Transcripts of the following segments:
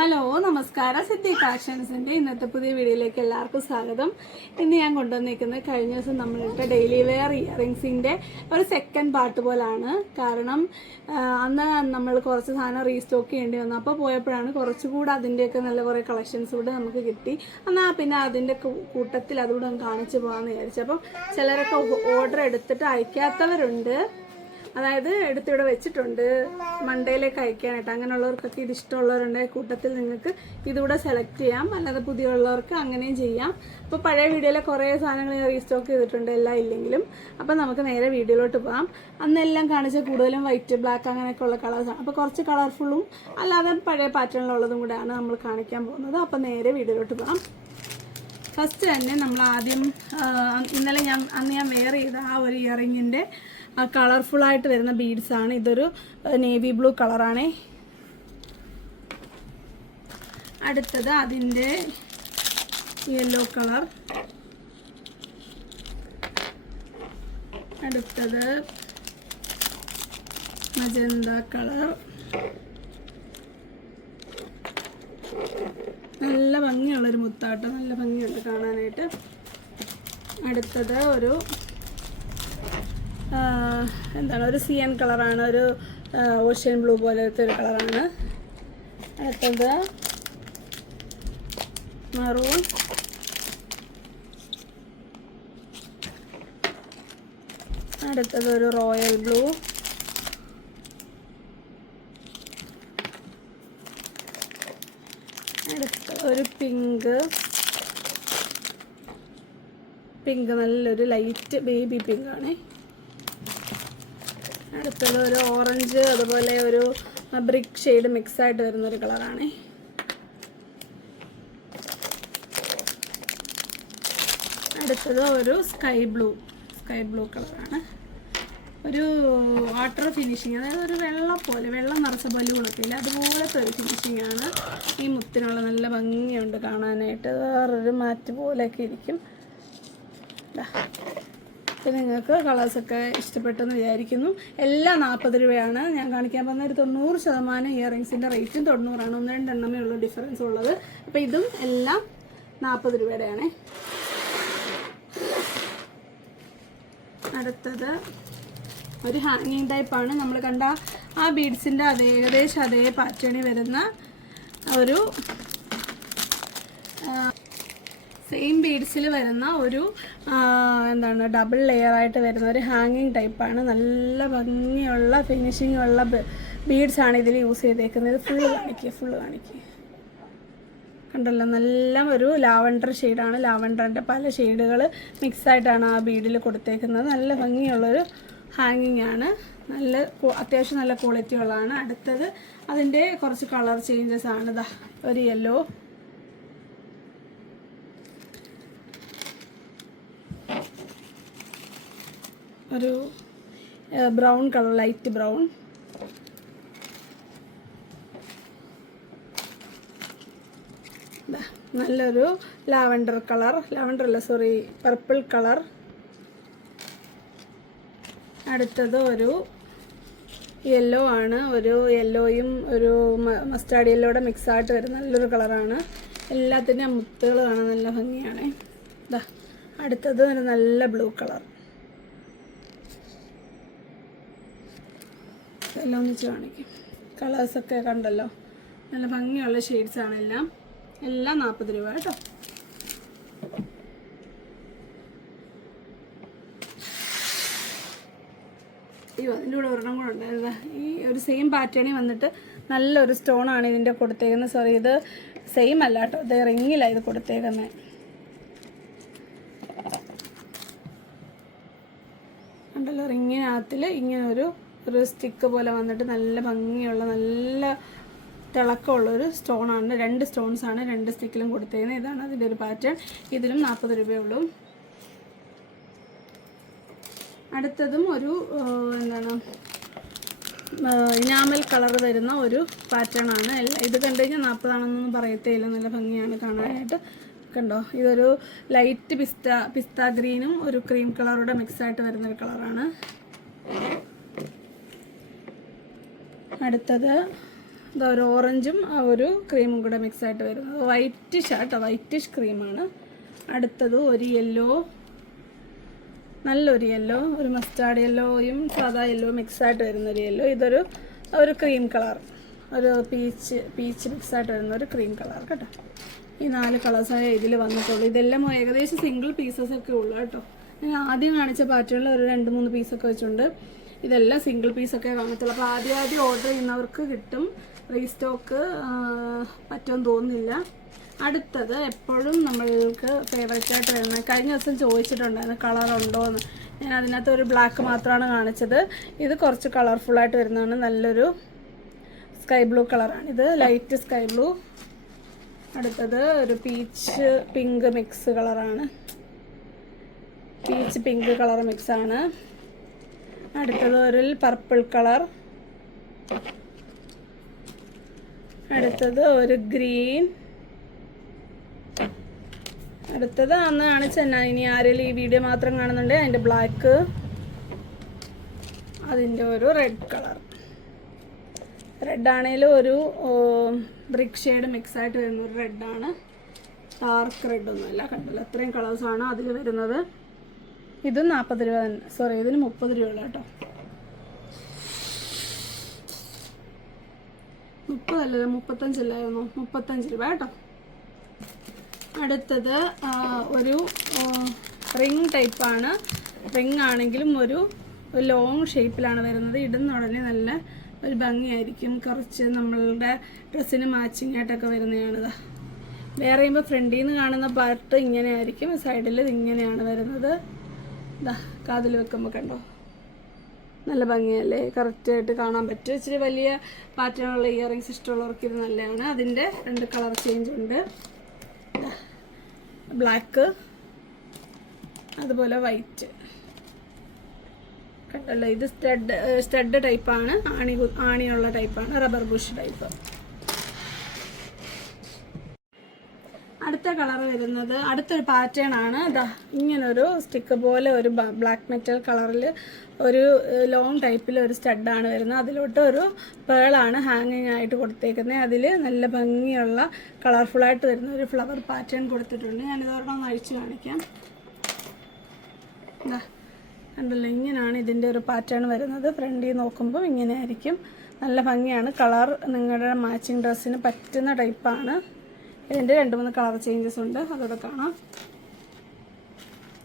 Hello നമസ്കാരം. സിദ്ധി കളക്ഷൻസിൻ്റെ ഇന്നത്തെ പുതിയ വീഡിയോയിലേക്ക് എല്ലാവർക്കും സ്വാഗതം. ഇന്ന് ഞാൻ കൊണ്ടുവന്നിരിക്കുന്നത് കഴിഞ്ഞ ദിവസം നമ്മളിട്ട ഡെയിലി വെയർ ഇയറിങ്സിൻ്റെ ഒരു സെക്കൻഡ് പാർട്ട് പോലാണ്. കാരണം അന്ന് നമ്മൾ കുറച്ച് സാധനം റീസ്റ്റോക്ക് ചെയ്യേണ്ടി വന്നു. അപ്പോൾ പോയപ്പോഴാണ് കുറച്ചുകൂടെ അതിൻ്റെയൊക്കെ നല്ല കുറേ കളക്ഷൻസ് കൂടെ നമുക്ക് കിട്ടി. എന്നാൽ പിന്നെ അതിൻ്റെ കൂട്ടത്തിൽ അതുകൂടെ ഒന്ന് കാണിച്ചു പോകാമെന്ന് വിചാരിച്ചു. അപ്പം ചിലരൊക്കെ ഓർഡർ എടുത്തിട്ട് അയക്കാത്തവരുണ്ട്, അതായത് എടുത്തിവിടെ വെച്ചിട്ടുണ്ട് മൺഡേയിലേക്ക് അയക്കാനായിട്ട്. അങ്ങനെയുള്ളവർക്കൊക്കെ ഇത് ഇഷ്ടമുള്ളവരുണ്ട്. കൂട്ടത്തിൽ നിങ്ങൾക്ക് ഇതുകൂടെ സെലക്ട് ചെയ്യാം, അല്ലാതെ പുതിയുള്ളവർക്ക് അങ്ങനെയും ചെയ്യാം. അപ്പോൾ പഴയ വീഡിയോയിലെ കുറേ സാധനങ്ങൾ ഞാൻ റീസ്റ്റോക്ക് ചെയ്തിട്ടുണ്ട്, എല്ലാം ഇല്ലെങ്കിലും. അപ്പം നമുക്ക് നേരെ വീഡിയോയിലോട്ട് പോകാം. അന്നെല്ലാം കാണിച്ച കൂടുതലും വൈറ്റ്, ബ്ലാക്ക് അങ്ങനെയൊക്കെ ഉള്ള കളേഴ്സാണ്. അപ്പോൾ കുറച്ച് കളർഫുള്ളും അല്ലാതെ പഴയ പാറ്റേണിലുള്ളതും കൂടെയാണ് നമ്മൾ കാണിക്കാൻ പോകുന്നത്. അപ്പം നേരെ വീഡിയോയിലോട്ട് പോകാം. ഫസ്റ്റ് തന്നെ നമ്മൾ ആദ്യം ഇന്നലെ അന്ന് ഞാൻ വെയർ ചെയ്ത ആ ഒരു ഇയറിങ്ങിൻ്റെ കളർഫുള്ളായിട്ട് വരുന്ന ബീഡ്സാണ്. ഇതൊരു നേവി ബ്ലൂ കളറാണേ. അടുത്തത് അതിൻ്റെ യെല്ലോ കളർ. അടുത്തത് മജന്ത കളർ. നല്ല ഭംഗിയുള്ളൊരു മുത്താട്ടോ, നല്ല ഭംഗിയുണ്ട് കാണാനായിട്ട്. അടുത്തത് ഒരു ഒരു സിയൻ കളറാണ്, ഒരു ഓഷ്യൻ ബ്ലൂ പോലത്തെ ഒരു കളറാണ്. അടുത്തത് മറൂൺ. അടുത്തത് ഒരു റോയൽ ബ്ലൂ. അടുത്ത ഒരു പിങ്ക്. നല്ലൊരു ലൈറ്റ് ബേബി പിങ്ക് ആണ്. അടുത്തത് ഒരു ഓറഞ്ച്, അതുപോലെ ഒരു ബ്രിക്ക് ഷെയ്ഡ് മിക്സ് ആയിട്ട് വരുന്നൊരു കളറാണ്. അടുത്തത് ഒരു സ്കൈ ബ്ലൂ കളറാണ്. ഒരു വാട്ടർ ഫിനിഷിങ്, അതായത് ഒരു വെള്ളം നിറച്ച ബലൂണൊക്കെ ഇല്ല, അതുപോലത്തെ ഒരു ഫിനിഷിംഗ് ആണ് ഈ മുത്തിനുള്ള. നല്ല ഭംഗിയുണ്ട് കാണാനായിട്ട്, വേറൊരു മാറ്റ് പോലെയൊക്കെ ഇരിക്കും. അപ്പോൾ നിങ്ങൾക്ക് കളേഴ്സൊക്കെ ഇഷ്ടപ്പെട്ടെന്ന് വിചാരിക്കുന്നു. എല്ലാം 40 രൂപയാണ്. ഞാൻ കാണിക്കാൻ പോകുന്ന ഒരു 90% ഇയറിങ്സിൻ്റെ റേറ്റും 90 ആണ്. 1-2 എണ്ണമേ ഉള്ളൂ ഡിഫറൻസ് ഉള്ളത്. അപ്പോൾ ഇതും എല്ലാം 40 രൂപയുടെയാണ്. അടുത്തത് ഒരു ഹാങ്ങിങ് ടൈപ്പാണ്. നമ്മൾ കണ്ട ആ ബീഡ്സിൻ്റെ ഏകദേശം അതേ പാറ്റേണിൽ വരുന്ന ഒരു സെയിം ബീഡ്സിൽ വരുന്ന ഒരു ഡബിൾ ലെയർ ആയിട്ട് വരുന്ന ഒരു ഹാങ്ങിങ് ടൈപ്പാണ്. നല്ല ഭംഗിയുള്ള ഫിനിഷിംഗ് ഉള്ള ബീഡ്സാണ് ഇതിൽ യൂസ് ചെയ്തേക്കുന്നത്. ഫുള്ള് കാണിക്കുക കണ്ടല്ലോ. നല്ല ഒരു ലാവൻഡർ ഷെയ്ഡാണ്. ലാവൻഡറിൻ്റെ പല ഷെയ്ഡുകൾ മിക്സായിട്ടാണ് ആ ബീഡിൽ കൊടുത്തേക്കുന്നത്. നല്ല ഭംഗിയുള്ളൊരു ഹാങ്ങിങ് ആണ്. അത്യാവശ്യം നല്ല ക്വാളിറ്റി ഉള്ളതാണ്. അടുത്തത് അതിൻ്റെ കുറച്ച് കളർ ചേഞ്ചസ് ആണ്. ഒരു യെല്ലോ, ഒരു ബ്രൗൺ കളർ, ലൈറ്റ് ബ്രൗൺ. നല്ലൊരു പർപ്പിൾ കളർ. അടുത്തത് ഒരു യെല്ലോ ആണ്. ഒരു യെല്ലോയും ഒരു മസ്റ്റാർഡ് യെല്ലോയുടെ മിക്സായിട്ട് വരുന്ന നല്ലൊരു കളറാണ്. എല്ലാത്തിൻ്റെയും മുത്തുകൾ കാണാൻ നല്ല ഭംഗിയാണ്. അടുത്തത് ഒരു നല്ല ബ്ലൂ കളർ. എല്ലാം ഒന്നിച്ച് കാണിക്കും. കളേഴ്സൊക്കെ കണ്ടല്ലോ, നല്ല ഭംഗിയുള്ള ഷെയ്ഡ്സാണ്. എല്ലാം 40 രൂപ കേട്ടോ. അതിൻ്റെ കൂടെ ഒരെണ്ണം കൂടെ ഉണ്ടായിരുന്നത്. ഈ ഒരു സെയിം പാറ്റേണിൽ വന്നിട്ട് നല്ലൊരു സ്റ്റോണാണ് ഇതിൻ്റെ കൊടുത്തേക്കുന്നത്. സോറി, ഇത് സെയിം അല്ല കേട്ടോ, ഇത് റിങ്ങിലാണ് ഇത് കൊടുത്തേക്കുന്നത്. ഉണ്ടല്ലോ, റിങ്ങിനകത്തിൽ ഇങ്ങനെ ഒരു സ്റ്റിക്ക് പോലെ വന്നിട്ട് നല്ല ഭംഗിയുള്ള നല്ല തിളക്കമുള്ളൊരു സ്റ്റോണാണ്. 2 സ്റ്റോൺസാണ് 2 സ്റ്റിക്കിലും കൊടുത്തേക്കുന്നത്. ഇതാണ് അതിൻ്റെ ഒരു പാറ്റേൺ. ഇതിലും 40 രൂപയുള്ളൂ. അടുത്തതും ഒരു ഇനാമൽ കളർ വരുന്ന ഒരു പാറ്റേൺ ആണ്. ഇത് കണ്ടു കഴിഞ്ഞാൽ 40 ആണെന്നൊന്നും പറയത്തേ ഇല്ല. നല്ല ഭംഗിയാണ് കാണാനായിട്ട്. കണ്ടോ, ഇതൊരു ലൈറ്റ് പിസ്ത ഗ്രീനും ഒരു ക്രീം കളറുടെ മിക്സായിട്ട് വരുന്നൊരു കളറാണ്. അടുത്തത് ഇതാ ഒരു ഓറഞ്ചും ഒരു ക്രീമും കൂടെ മിക്സ് ആയിട്ട് വരുന്നത്. വൈറ്റിഷ് ആട്ടോ, വൈറ്റിഷ് ക്രീമാണ്. അടുത്തത് ഒരു യെല്ലോ, നല്ലൊരു യെല്ലോ, ഒരു മസ്റ്റാർഡ് യെല്ലോയും സാധാ യെല്ലോ മിക്സ് ആയിട്ട് വരുന്നൊരു യെല്ലോ. ഒരു ക്രീം കളർ, ഒരു പീച്ച് മിക്സ് ആയിട്ട് വരുന്ന ഒരു ക്രീം കളർ കേട്ടോ. ഈ 4 കളേഴ്സാണ് ഇതിൽ വന്നിട്ടുള്ളൂ. ഇതെല്ലാം ഏകദേശം സിംഗിൾ പീസസ് ഒക്കെ ഉള്ളു കേട്ടോ. ഞാൻ ആദ്യം കാണിച്ച പാറ്റേണിൽ ഒരു 2-3 പീസൊക്കെ വെച്ചിട്ടുണ്ട്. ഇതെല്ലാം സിംഗിൾ പീസൊക്കെ കാണത്തുള്ളൂ. അപ്പോൾ ആദ്യം ഓർഡർ ചെയ്യുന്നവർക്ക് കിട്ടും. റീസ്റ്റോക്ക് പറ്റുമെന്ന് തോന്നുന്നില്ല. അടുത്തത് എപ്പോഴും നമ്മൾക്ക് ഫേവറേറ്റായിട്ട് വരുന്നത്, കഴിഞ്ഞ ദിവസം ചോദിച്ചിട്ടുണ്ടായിരുന്നു കളറുണ്ടോയെന്ന്. ഞാൻ അതിനകത്ത് ഒരു ബ്ലാക്ക് മാത്രമാണ് കാണിച്ചത്. ഇത് കുറച്ച് കളർഫുള്ളായിട്ട് വരുന്നതാണ്. നല്ലൊരു സ്കൈ ബ്ലൂ കളറാണ്. ഇത് ലൈറ്റ് സ്കൈ ബ്ലൂ. അടുത്തത് ഒരു പീച്ച് പിങ്ക് മിക്സ് കളറാണ്. പീച്ച് പിങ്ക് കളർ മിക്സാണ്. അടുത്തത് ഒരു പർപ്പിൾ കളർ. അടുത്തത് ഒരു ഗ്രീൻ. അടുത്തത് അന്ന് കാണിച്ചെന്നാ. ഇനി ആരെങ്കിലും ഈ വീഡിയോ മാത്രം കാണുന്നുണ്ട് അതിൻ്റെ ബ്ലാക്ക്, അതിൻ്റെ ഒരു റെഡ് കളർ. റെഡ് ആണെങ്കിലും ഒരു ബ്രിക്ക് ഷെയ്ഡ് മിക്സ് ആയിട്ട് വരുന്ന ഒരു റെഡാണ്. ഡാർക്ക് റെഡൊന്നുമല്ല. കണ്ടല്ലോ, അത്രയും കളേഴ്സാണ് അതിൽ വരുന്നത്. ഇത് 40 രൂപ തന്നെ, സോറി ഇതിന് 30 രൂപയുള്ള കേട്ടോ. 30 അല്ലല്ലോ, 35 അല്ലായിരുന്നോ? 35 രൂപ കേട്ടോ. അടുത്തത് ഒരു റിംഗ് ടൈപ്പാണ്. റിംഗ് ആണെങ്കിലും ഒരു ലോങ് ഷേപ്പിലാണ് വരുന്നത്. ഇടുന്ന ഉടനെ നല്ല ഒരു ഭംഗിയായിരിക്കും. കുറച്ച് നമ്മളുടെ ഡ്രസ്സിന് മാച്ചിങ് ആയിട്ടൊക്കെ വരുന്നതാണിത്. വേറെ ചെയ്യുമ്പോൾ ഫ്രണ്ടിൽ നിന്ന് കാണുന്ന പാർട്ട് ഇങ്ങനെ ആയിരിക്കും, സൈഡിൽ ഇതിങ്ങനെയാണ് വരുന്നത്. ഇതാ കാതിൽ വെക്കുമ്പോൾ കണ്ടോ, നല്ല ഭംഗിയല്ലേ, കറക്റ്റായിട്ട് കാണാൻ പറ്റും. ഇച്ചിരി വലിയ പാറ്റേണുള്ള ഇയറിങ്സ് ഇഷ്ടമുള്ളവർക്ക് ഇത് നല്ലതാണ്. അതിൻ്റെ 2 കളർ ചേഞ്ച് ഉണ്ട്. ബ്ലാക്ക്, അതുപോലെ വൈറ്റ്. കണ്ടല്ലോ, ഇത് സ്റ്റഡ് ടൈപ്പാണ്. ആണിയുള്ള ടൈപ്പാണ്, റബ്ബർ ബുഷ് ടൈപ്പ്. അടുത്ത കളർ വരുന്നത് അടുത്തൊരു പാറ്റേൺ ആണ്. ഇതാ ഇങ്ങനൊരു സ്റ്റിക്ക് പോലെ ഒരു ബ്ലാക്ക് മെറ്റൽ കളറിൽ ഒരു ലോങ് ടൈപ്പിൽ ഒരു സ്റ്റഡാണ് വരുന്നത്. അതിലോട്ട് ഒരു പേളാണ് ഹാങ്ങിങ് ആയിട്ട് കൊടുത്തേക്കുന്നത്. അതിൽ നല്ല ഭംഗിയുള്ള കളർഫുള്ളായിട്ട് വരുന്ന ഒരു ഫ്ലവർ പാറ്റേൺ കൊടുത്തിട്ടുണ്ട്. ഞാനിതൊരെണ്ണം അഴിച്ച് കാണിക്കാം. ഇതാ കണ്ടല്ലോ, ഇങ്ങനെയാണ് ഇതിൻ്റെ ഒരു പാറ്റേൺ വരുന്നത്. ഫ്രണ്ടിൽ നോക്കുമ്പോൾ ഇങ്ങനെ ആയിരിക്കും. നല്ല ഭംഗിയാണ്. കളർ നിങ്ങളുടെ മാച്ചിങ് ഡ്രസ്സിന് പറ്റുന്ന ടൈപ്പാണ്. ഇതിൻ്റെ 2-3 കളർ ചേഞ്ചസ് ഉണ്ട്, അതോടെ കാണാം.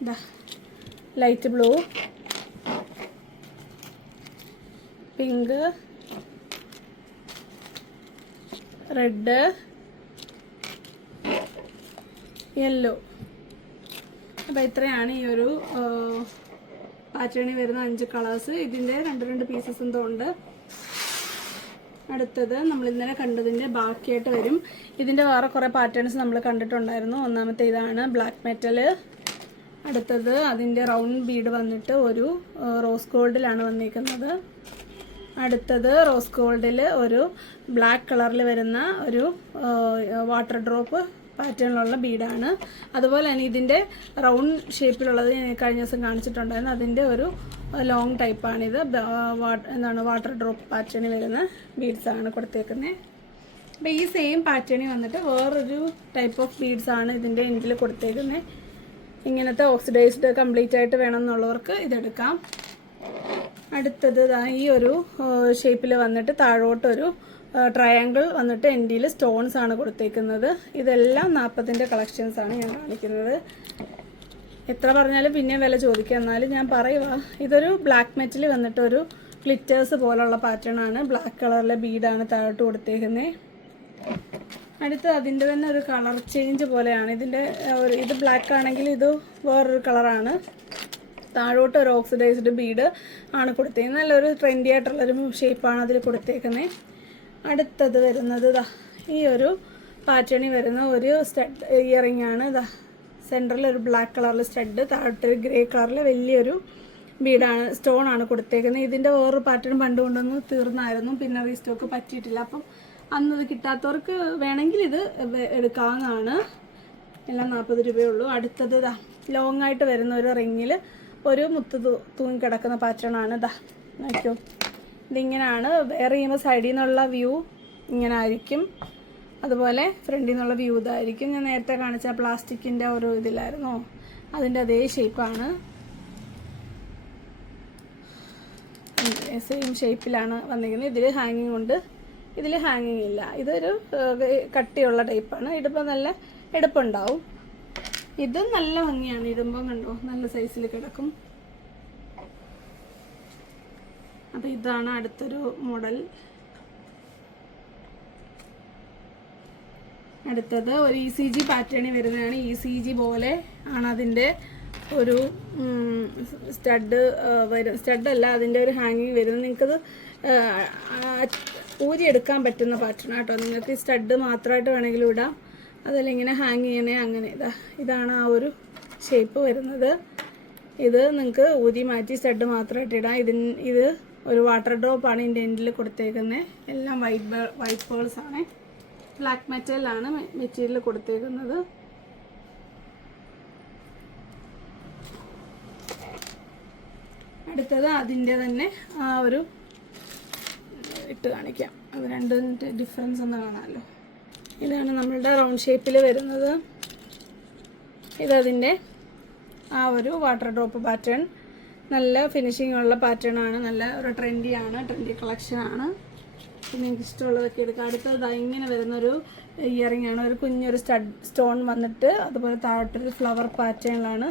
ഇതാ light blue, pink, red, yellow. അപ്പോൾ ഇത്രയാണ് ഈ ഒരു പാറ്റേണിൽ വരുന്ന 5 കളേഴ്സ്. ഇതിൻ്റെ 2 പീസസ് എന്തോ ഉണ്ട്. അടുത്തത് നമ്മൾ ഇന്നലെ കണ്ടതിൻ്റെ ബാക്കിയായിട്ട് വരും. ഇതിൻ്റെ വേറെ കുറേ പാറ്റേൺസ് നമ്മൾ കണ്ടിട്ടുണ്ടായിരുന്നു. ഒന്നാമത്തെ ഇതാണ് ബ്ലാക്ക് മെറ്റൽ. അടുത്തത് അതിൻ്റെ റൗണ്ട് ബീഡ് വന്നിട്ട് ഒരു റോസ് ഗോൾഡിലാണ് വന്നിരിക്കുന്നത്. അടുത്തത് റോസ് ഗോൾഡിൽ ഒരു ബ്ലാക്ക് കളറിൽ വരുന്ന ഒരു വാട്ടർ ഡ്രോപ്പ് പാറ്റേണിലുള്ള ബീഡാണ്. അതുപോലെ തന്നെ ഇതിൻ്റെ റൗണ്ട് ഷേപ്പിലുള്ളത് ഞാൻ കഴിഞ്ഞ ദിവസം കാണിച്ചിട്ടുണ്ടായിരുന്നു. അതിൻ്റെ ഒരു ലോങ് ടൈപ്പാണിത്. വാട്ടർ ഡ്രോപ്പ് പാറ്റേണിൽ വരുന്ന ബീഡ്സാണ് കൊടുത്തേക്കുന്നത്. അപ്പോൾ ഈ സെയിം പാറ്റേണിൽ വന്നിട്ട് വേറൊരു ടൈപ്പ് ഓഫ് ബീഡ്സാണ് ഇതിൻ്റെ എൻഡിൽ കൊടുത്തേക്കുന്നത്. ഇങ്ങനത്തെ ഓക്സിഡൈസ്ഡ് കംപ്ലീറ്റ് ആയിട്ട് വേണമെന്നുള്ളവർക്ക് ഇതെടുക്കാം. അടുത്തത് ഈ ഒരു ഷേപ്പിൽ വന്നിട്ട് താഴോട്ടൊരു ട്രയാങ്കിൾ വന്നിട്ട് എൻഡിൽ സ്റ്റോൺസ് ആണ് കൊടുത്തേക്കുന്നത്. ഇതെല്ലാം 40ൻ്റെ കളക്ഷൻസാണ് ഞാൻ കാണിക്കുന്നത്. എത്ര പറഞ്ഞാലും പിന്നെ വില ചോദിക്കുക, എന്നാലും ഞാൻ പറയുക. ഇതൊരു ബ്ലാക്ക് മെറ്റൽ വന്നിട്ട് ഒരു ഗ്ലിറ്റേഴ്സ് പോലുള്ള പാറ്റേൺ ആണ്. ബ്ലാക്ക് കളറിലെ ബീഡാണ് താഴോട്ട് കൊടുത്തേക്കുന്നത്. അടുത്ത് അതിൻ്റെ തന്നെ ഒരു കളർ ചേഞ്ച് പോലെയാണ്. ഇത് ബ്ലാക്ക് ആണെങ്കിൽ ഇത് വേറൊരു കളറാണ്. താഴോട്ട് ഒരു ഓക്സിഡൈസ്ഡ് ബീഡ് ആണ് കൊടുത്തേക്കുന്നത്. നല്ലൊരു ട്രെൻഡി ആയിട്ടുള്ളൊരു ഷേപ്പാണ് അതിൽ കൊടുത്തേക്കുന്നത്. അടുത്തത് വരുന്നത് ഈ ഒരു പാറ്റേണിൽ വരുന്ന ഒരു സ്റ്റഡ് ഇയറിംഗ് ആണ്. സെൻറ്ററിൽ ഒരു ബ്ലാക്ക് കളറിൽ സ്റ്റഡ്, താഴോട്ടൊരു ഗ്രേ കളറിൽ വലിയൊരു ബീഡാണ്, സ്റ്റോൺ ആണ് കൊടുത്തേക്കുന്നത്. ഇതിൻ്റെ വേറൊരു പാറ്റേൺ പണ്ട് കൊണ്ടൊന്ന് തീർന്നായിരുന്നു, പിന്നെ റീസ്റ്റോക്ക് പറ്റിയിട്ടില്ല. അപ്പം അന്നത് കിട്ടാത്തവർക്ക് വേണമെങ്കിൽ ഇത് എടുക്കാവുന്നതാണ്. എല്ലാം 40 രൂപയുള്ളൂ. അടുത്തത് ലോങ് ആയിട്ട് വരുന്ന ഒരു റിങ്ങിൽ ഒരു മുത്ത് തൂങ്ങി കിടക്കുന്ന പാറ്റേൺ ആണ്. നോക്കിയോ, ഇതിങ്ങനെയാണ്. വേറെ ചെയ്യുമ്പോൾ സൈഡിൽ നിന്നുള്ള വ്യൂ ഇങ്ങനെ ആയിരിക്കും. അതുപോലെ ഫ്രണ്ടിൽ നിന്നുള്ള വ്യൂ ഇതായിരിക്കും. ഞാൻ നേരത്തെ കാണിച്ച പ്ലാസ്റ്റിക്കിൻ്റെ ഒരു ഇതിലായിരുന്നോ, അതിൻ്റെ അതേ ഷേപ്പാണ്, സെയിം ഷേപ്പിലാണ് വന്നിരിക്കുന്നത്. ഇതിൽ ഹാങ്ങിങ് ഉണ്ട്, ഇതിൽ ഹാങ്ങിങ് ഇല്ല. ഇതൊരു കട്ടിയുള്ള ടൈപ്പാണ്. ഇടുമ്പോൾ നല്ല എടുപ്പുണ്ടാവും. ഇത് നല്ല ഭംഗിയാണ്, ഇടുമ്പോൾ കണ്ടോ നല്ല സൈസിൽ കിടക്കും. അപ്പോൾ ഇതാണ് അടുത്തൊരു മോഡൽ. അടുത്തത് ഒരു ECG പാറ്റേണിൽ വരുന്നതാണ്. ECG പോലെ ആണ് അതിൻ്റെ ഒരു സ്റ്റഡല്ല, അതിൻ്റെ ഒരു ഹാങ്ങിങ് വരുന്നത്. നിങ്ങൾക്കത് ഊരിയെടുക്കാൻ പറ്റുന്ന പാറ്റേൺ കേട്ടോ. നിങ്ങൾക്ക് ഈ സ്റ്റഡ് മാത്രമായിട്ട് വേണമെങ്കിലും ഇടാം, അതല്ല ഇങ്ങനെ ഹാങ് ചെയ്യണേ അങ്ങനെ. ഇതാണ് ആ ഒരു ഷേപ്പ് വരുന്നത്. ഇത് നിങ്ങൾക്ക് ഊരി മാറ്റി സ്റ്റഡ് മാത്രമായിട്ട് ഇടാം. ഇത് ഒരു വാട്ടർ ഡ്രോപ്പാണ് ഇതിൻ്റെ എൻഡിൽ കൊടുത്തേക്കുന്നത്. എല്ലാം വൈറ്റ് പേൾസ് ആണ്, ബ്ലാക്ക് മെറ്റലാണ് മെറ്റീരിയൽ കൊടുത്തേക്കുന്നത്. അടുത്തത് അതിൻ്റെ തന്നെ ആ ഒരു ഇട്ട് കാണിക്കാം, അത് രണ്ടിൻ്റെ ഡിഫറൻസ് ഒന്ന് കാണാമല്ലോ. ഇതാണ് നമ്മളുടെ റൗണ്ട് ഷേപ്പിൽ വരുന്നത്. ഇതതിൻ്റെ ആ ഒരു വാട്ടർ ഡ്രോപ്പ് പാറ്റേൺ, നല്ല ഫിനിഷിംഗ് ഉള്ള പാറ്റേൺ ആണ്, നല്ല ഒരു ട്രെൻഡി കളക്ഷനാണ്. പിന്നെ എനിക്ക് ഇഷ്ടമുള്ളതൊക്കെ എടുക്കാം. അടുത്തത് ഇങ്ങനെ വരുന്നൊരു ഇയറിംഗ് ആണ്, ഒരു കുഞ്ഞൊരു സ്റ്റോൺ വന്നിട്ട് അതുപോലെ താഴോട്ടൊരു ഫ്ലവർ പാറ്റേണിലാണ്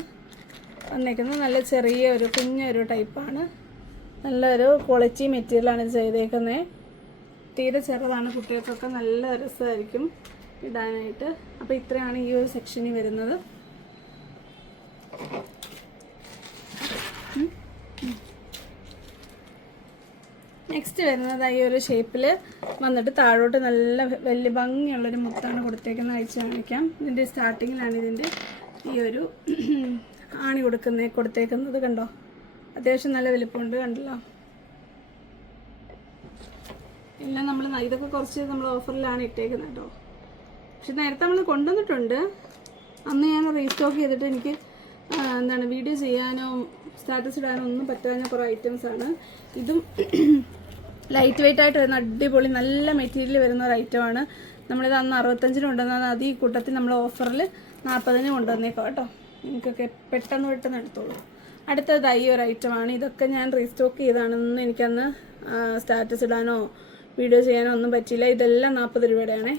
വന്നേക്കുന്നത്. നല്ല ചെറിയൊരു കുഞ്ഞൊരു ടൈപ്പാണ്, നല്ലൊരു ക്വാളിറ്റി മെറ്റീരിയലാണ് ഇത് ചെയ്തേക്കുന്നത്. തീരെ ചെറുതാണ്, കുട്ടികൾക്കൊക്കെ നല്ല രസമായിരിക്കും ഇടാനായിട്ട്. അപ്പോൾ ഇത്രയാണ് ഈ ഒരു സെക്ഷനിൽ വരുന്നത്. നെക്സ്റ്റ് വരുന്നത് ഈ ഒരു ഷേപ്പിൽ വന്നിട്ട് താഴോട്ട് നല്ല വലിയ ഭംഗിയുള്ളൊരു മുത്താണ് കൊടുത്തേക്കുന്നത്. അയച്ച് കാണിക്കാം. ഇതിൻ്റെ സ്റ്റാർട്ടിങ്ങിലാണ് ഇതിൻ്റെ ഈ ഒരു ആണി കൊടുത്തേക്കുന്നത്. കണ്ടോ, അത്യാവശ്യം നല്ല വലിപ്പമുണ്ട്, കണ്ടല്ലോ. എല്ലാം ഇതൊക്കെ കുറച്ച് നമ്മൾ ഓഫറിലാണ് ഇട്ടേക്കുന്നത് കേട്ടോ. പക്ഷെ നേരത്തെ നമ്മൾ കൊണ്ടുവന്നിട്ടുണ്ട്. അന്ന് ഞാൻ റീസ്റ്റോക്ക് ചെയ്തിട്ട് എനിക്ക് വീഡിയോ ചെയ്യാനോ സ്റ്റാറ്റസ് ഇടാനോ ഒന്നും പറ്റാഞ്ഞ കുറേ ഐറ്റംസാണ്. ഇതും ലൈറ്റ് വെയിറ്റ് ആയിട്ട് വരുന്ന അടിപൊളി നല്ല മെറ്റീരിയൽ വരുന്ന ഒരു ഐറ്റമാണ്. നമ്മളിത് അന്ന് 65-ന് കൊണ്ടുവന്നാൽ അത് ഈ കൂട്ടത്തിൽ നമ്മൾ ഓഫറിൽ 40-ന് കൊണ്ടുവന്നേക്കാം കേട്ടോ. നിങ്ങൾക്കൊക്കെ പെട്ടെന്ന് എടുത്തോളൂ. അടുത്തത് ഈ ഒരു ഐറ്റമാണ്. ഇതൊക്കെ ഞാൻ റീസ്റ്റോക്ക് ചെയ്താണെന്ന് എനിക്കന്ന് സ്റ്റാറ്റസ് ഇടാനോ വീഡിയോ ചെയ്യാനോ ഒന്നും പറ്റിയില്ല. ഇതെല്ലാം 40 രൂപയുടെയാണേ.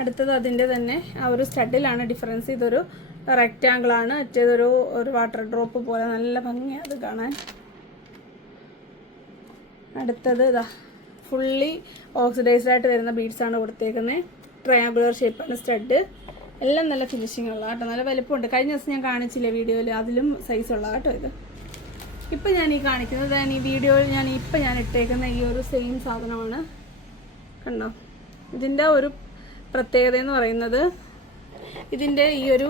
അടുത്തത് അതിൻ്റെ തന്നെ ആ ഒരു സ്റ്റഡിലാണ് ഡിഫറൻസ്. ഇതൊരു റെക്റ്റാങ്കിളാണ്, മറ്റേതൊരു വാട്ടർ ഡ്രോപ്പ് പോലെ നല്ല ഭംഗിയാണ് അത് കാണാൻ. അടുത്തത് ഫുള്ളി ഓക്സിഡൈസ്ഡ് ആയിട്ട് വരുന്ന ബീഡ്സാണ് കൊടുത്തേക്കുന്നത്. ട്രയാങ്കുലർ ഷേപ്പാണ് സ്റ്റഡ്. എല്ലാം നല്ല ഫിനിഷിംഗ് ഉള്ള കേട്ടോ, നല്ല വലുപ്പമുണ്ട്. കഴിഞ്ഞ ദിവസം ഞാൻ കാണിച്ചില്ലേ വീഡിയോയിൽ, അതിലും സൈസ് ഉള്ള കേട്ടോ ഇത്. ഇപ്പം ഞാൻ ഈ കാണിക്കുന്നത് ഈ വീഡിയോയിൽ ഞാൻ ഇട്ടേക്കുന്ന ഈ ഒരു സെയിം സാധനമാണ്. കണ്ടോ, ഇതിൻ്റെ ഒരു പ്രത്യേകത എന്ന് പറയുന്നത് ഇതിൻ്റെ ഈ ഒരു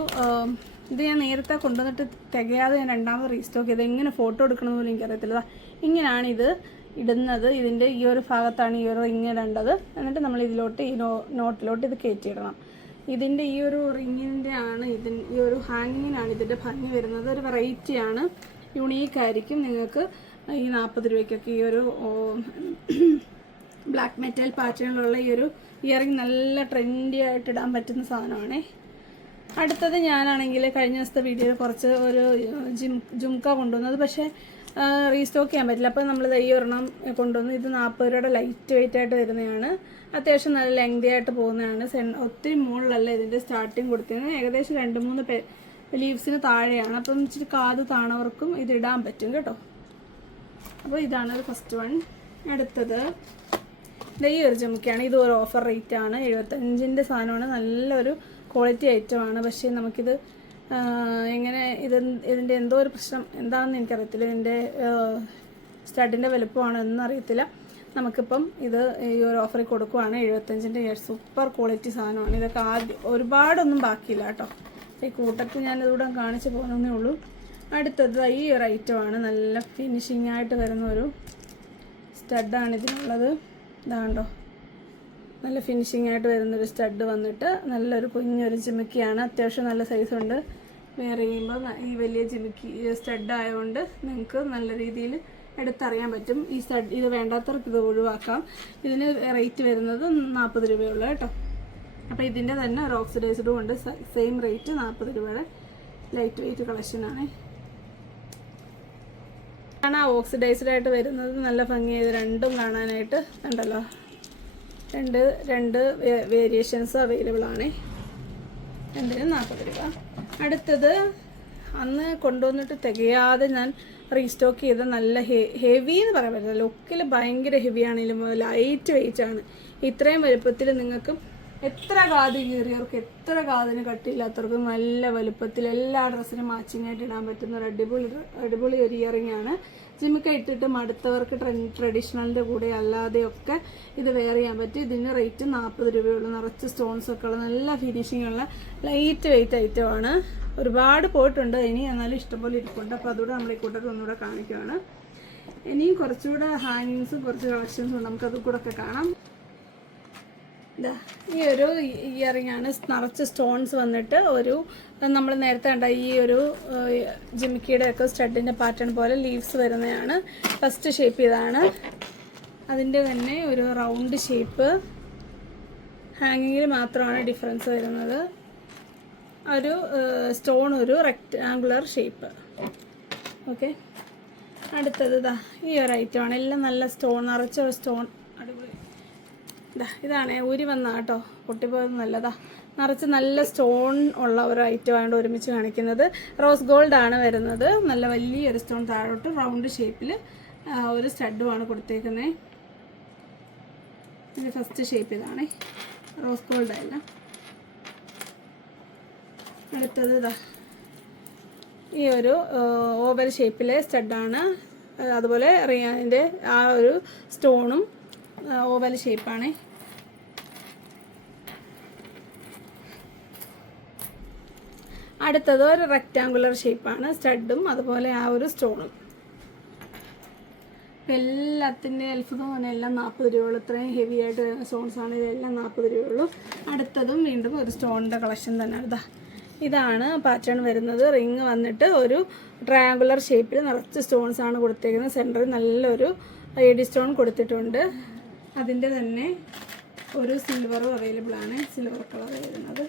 ഇത് ഞാൻ നേരത്തെ കൊണ്ടുവന്നിട്ട് തികയാതെ ഞാൻ രണ്ടാമത് റീസ്റ്റോക്ക് ചെയ്ത് എങ്ങനെ ഫോട്ടോ എടുക്കണമെന്ന് പോലും എനിക്കറിയത്തില്ല. ഇങ്ങനെയാണിത് ഇടുന്നത്. ഇതിൻ്റെ ഈ ഒരു ഭാഗത്താണ് ഈ ഒരു റിങ് ഇടേണ്ടത്. എന്നിട്ട് നമ്മൾ ഇതിലോട്ട് ഈ നോട്ടിലോട്ട് ഇത് കയറ്റിയിടണം. ഇതിൻ്റെ ഈ ഒരു റിങ്ങിൻ്റെ ആണ് ഈ ഒരു ഹാങ്ങിങ്ങിനാണ് ഇതിൻ്റെ ഭംഗി വരുന്നത്. ഒരു വെറൈറ്റിയാണ്, യുണീക്കായിരിക്കും. നിങ്ങൾക്ക് ഈ 40 രൂപയ്ക്കൊക്കെ ഈ ഒരു ബ്ലാക്ക് മെറ്റൽ പാറ്റേണിലുള്ള ഈ ഒരു ഇയറിംഗ് നല്ല ട്രെൻഡി ആയിട്ട് ഇടാൻ പറ്റുന്ന സാധനമാണേ. അടുത്തത് ഞാനാണെങ്കിൽ കഴിഞ്ഞ ദിവസത്തെ വീഡിയോയിൽ കുറച്ച് ഒരു ജുംക്ക കൊണ്ടുവന്നത്, പക്ഷേ റീസ്റ്റോക്ക് ചെയ്യാൻ പറ്റില്ല. അപ്പോൾ നമ്മൾ ഈ ഒരെണ്ണം കൊണ്ടുവന്നു. ഇത് 40 രൂപയുടെ ലൈറ്റ് വെയിറ്റ് ആയിട്ട് വരുന്നതാണ്. അത്യാവശ്യം നല്ല ലെങ്തി ആയിട്ട് പോകുന്നതാണ്. ഒത്തിരി മുകളിലല്ല ഇതിൻ്റെ സ്റ്റാർട്ടിങ് കൊടുത്തിരുന്നത്. ഏകദേശം 2-3 ലീവ്സിന് താഴെയാണ്. അപ്പം ഇച്ചിരി കാത് താണവർക്കും ഇതിടാൻ പറ്റും കേട്ടോ. അപ്പോൾ ഇതാണ് ഫസ്റ്റ് വൺ. അടുത്തത് ഈ ഒരു ജുംക്കയാണ്. ഇത് ഒരു ഓഫർ റേറ്റ് ആണ്, 75-ൻ്റെ സാധനമാണ്. നല്ലൊരു ക്വാളിറ്റി ഐറ്റമാണ്. പക്ഷേ നമുക്കിത് ഇതിൻ്റെ എന്തോ ഒരു പ്രശ്നം എന്താണെന്ന് എനിക്കറിയത്തില്ല. ഇതിൻ്റെ സ്റ്റഡിൻ്റെ വലുപ്പമാണ് എന്നറിയത്തില്ല. നമുക്കിപ്പം ഇത് ഈ ഒരു ഓഫറിൽ കൊടുക്കുവാണ്. 75-ൻ്റെ സൂപ്പർ ക്വാളിറ്റി സാധനമാണ്. ഇതൊക്കെ ഒരുപാടൊന്നും ബാക്കിയില്ല കേട്ടോ. ഈ കൂട്ടത്തിൽ ഞാനിതിവിടെ കാണിച്ച് പോകുന്നതേ ഉള്ളൂ. അടുത്തത് ഈ ഒരു ഐറ്റമാണ്. നല്ല ഫിനിഷിംഗ് ആയിട്ട് വരുന്ന ഒരു സ്റ്റഡാണ് ഇതിനുള്ളത്. ഇതാണ്ടോ, നല്ല ഫിനിഷിംഗ് ആയിട്ട് വരുന്നൊരു സ്റ്റഡ് വന്നിട്ട് നല്ലൊരു കുഞ്ഞൊരു ജിമിക്കിയാണ്. അത്യാവശ്യം നല്ല സൈസുണ്ട്. വേറെ ചെയ്യുമ്പോൾ ഈ വലിയ ജിമിക്കി സ്റ്റഡ് ആയതുകൊണ്ട് നിങ്ങൾക്ക് നല്ല രീതിയിൽ എടുത്തറിയാൻ പറ്റും. ഈ സ്റ്റഡ് ഇത് വേണ്ടാത്തവർക്ക് ഇത് ഒഴിവാക്കാം. ഇതിന് റേറ്റ് വരുന്നത് 40 രൂപയുള്ളൂ കേട്ടോ. അപ്പോൾ ഇതിൻ്റെ തന്നെ ഒരു ഓക്സിഡൈസ്ഡും ഉണ്ട്, സെയിം റേറ്റ് 40 രൂപയുടെ ലൈറ്റ് വെയിറ്റ് കളക്ഷനാണ്. ആ ഓക്സിഡൈസ്ഡ് ആയിട്ട് വരുന്നത് നല്ല ഭംഗിയായത് രണ്ടും കാണാനായിട്ട് ഉണ്ടല്ലോ. രണ്ട് വേരിയേഷൻസ് അവൈലബിൾ ആണ്. രണ്ടിനും 40 രൂപ. അടുത്തത് അന്ന് കൊണ്ടുവന്നിട്ട് തികയാതെ ഞാൻ റീസ്റ്റോക്ക് ചെയ്ത നല്ല ഹെവി എന്ന് പറയാൻ പറ്റില്ല, ലുക്കിൽ ഭയങ്കര ഹെവി ആണെങ്കിലും ലൈറ്റ് വെയിറ്റ് ആണ്. ഇത്രയും വലുപ്പത്തിൽ നിങ്ങൾക്ക് എത്ര കാത് കീറിയവർക്ക്, എത്ര കാതിന് കട്ടിയില്ലാത്തവർക്കും നല്ല വലുപ്പത്തിൽ എല്ലാ ഡ്രസ്സിനും മാച്ചിങ് ആയിട്ട് ഇടാൻ പറ്റുന്ന ഒരു അടിപൊളി ഒരു ഇയറിംഗ് ആണ്. ജിമിക്ക ഇട്ടിട്ട് മടുത്തവർക്ക് ട്രഡീഷണലിൻ്റെ കൂടെ അല്ലാതെയൊക്കെ ഇത് വെയർ ചെയ്യാൻ പറ്റും. ഇതിന് റേറ്റ് 40 രൂപയുള്ളൂ. നിറച്ച് സ്റ്റോൺസ് ഒക്കെ ഉള്ള നല്ല ഫിനിഷിംഗ് ഉള്ള ലൈറ്റ് വെയിറ്റ് ഐറ്റമാണ്. ഒരുപാട് പോയിട്ടുണ്ട്, ഇനി എന്നാലും ഇഷ്ടംപോലെ ഇരിപ്പുണ്ട്. അപ്പോൾ അതുകൂടെ നമ്മൾ ഈ കൂട്ടത്തിൽ ഒന്നുകൂടെ കാണിക്കുകയാണ്. ഇനിയും കുറച്ചുകൂടെ ഹാങ്ങിങ്സും കുറച്ച് കളക്ഷൻസും ഉണ്ട്, നമുക്കത് കൂടെ ഒക്കെ കാണാം. ഈ ഒരു ഇയറിംഗ് ആണ്, നിറച്ച് സ്റ്റോൺസ് വന്നിട്ട് ഒരു നമ്മൾ നേരത്തെ കണ്ട ഈ ഒരു ജിമിക്കിയുടെ ഒക്കെ സ്റ്റഡിൻ്റെ പാറ്റേൺ പോലെ ലീവ്സ് വരുന്നതാണ്. ഫസ്റ്റ് ഷേപ്പ് ഇതാണ്. അതിൻ്റെ തന്നെ ഒരു റൗണ്ട് ഷേപ്പ്, ഹാങ്ങിങ്ങിൽ മാത്രമാണ് ഡിഫറൻസ് വരുന്നത്. ഒരു സ്റ്റോൺ ഒരു റെക്റ്റാങ്കുലർ ഷേപ്പ്. ഓക്കെ, അടുത്തത് ഈ ഒരു ഐറ്റമാണ്. എല്ലാം നല്ല സ്റ്റോൺ, നിറച്ച ഒരു സ്റ്റോൺ, അടിപൊളി. ഇതാണ് ഊരി വന്ന കേട്ടോ, പൊട്ടിപ്പോയത് നല്ലതാ. നിറച്ച് നല്ല സ്റ്റോൺ ഉള്ള ഒരു ഐറ്റമാണ് ഒരുമിച്ച് കാണിക്കുന്നത്. റോസ് ഗോൾഡ് ആണ് വരുന്നത്. നല്ല വലിയൊരു സ്റ്റോൺ താഴോട്ട് റൗണ്ട് ഷേപ്പിൽ ഒരു സ്റ്റഡുമാണ് കൊടുത്തേക്കുന്നത്. ഇത് ഫസ്റ്റ് ഷേപ്പ് ഇതാണ്, റോസ് ഗോൾഡ് അല്ല. അടുത്തത് ഈ ഒരു ഓവൽ ഷേപ്പിലെ സ്റ്റഡാണ്. അതുപോലെ അതിൻ്റെ ആ ഒരു സ്റ്റോണും ഓവൽ ഷേപ്പാണ്. അടുത്തത് ഒരു റെക്റ്റാങ്കുലർ ഷേപ്പാണ്, സ്റ്റഡും അതുപോലെ ആ ഒരു സ്റ്റോണും. എല്ലാത്തിൻ്റെ അത്ഭുതം തന്നെ എല്ലാം 40 രൂപയുള്ളൂ. ഇത്രയും ഹെവി ആയിട്ട് വരുന്ന സ്റ്റോൺസ് ആണ്, ഇതെല്ലാം 40 രൂപയുള്ളൂ. അടുത്തതും വീണ്ടും ഒരു സ്റ്റോണിൻ്റെ കളക്ഷൻ തന്നെ. ഇതാണ് പാറ്റേൺ വരുന്നത്. റിങ് വന്നിട്ട് ഒരു ട്രയാങ്കുലർ ഷേപ്പിൽ നിറച്ച് സ്റ്റോൺസ് ആണ് കൊടുത്തേക്കുന്നത്. സെൻറ്ററിൽ നല്ലൊരു എഡി സ്റ്റോൺ കൊടുത്തിട്ടുണ്ട്. അതിൻ്റെ തന്നെ ഒരു സിൽവറും അവൈലബിൾ ആണ്, സിൽവർ കളർ വരുന്നത്.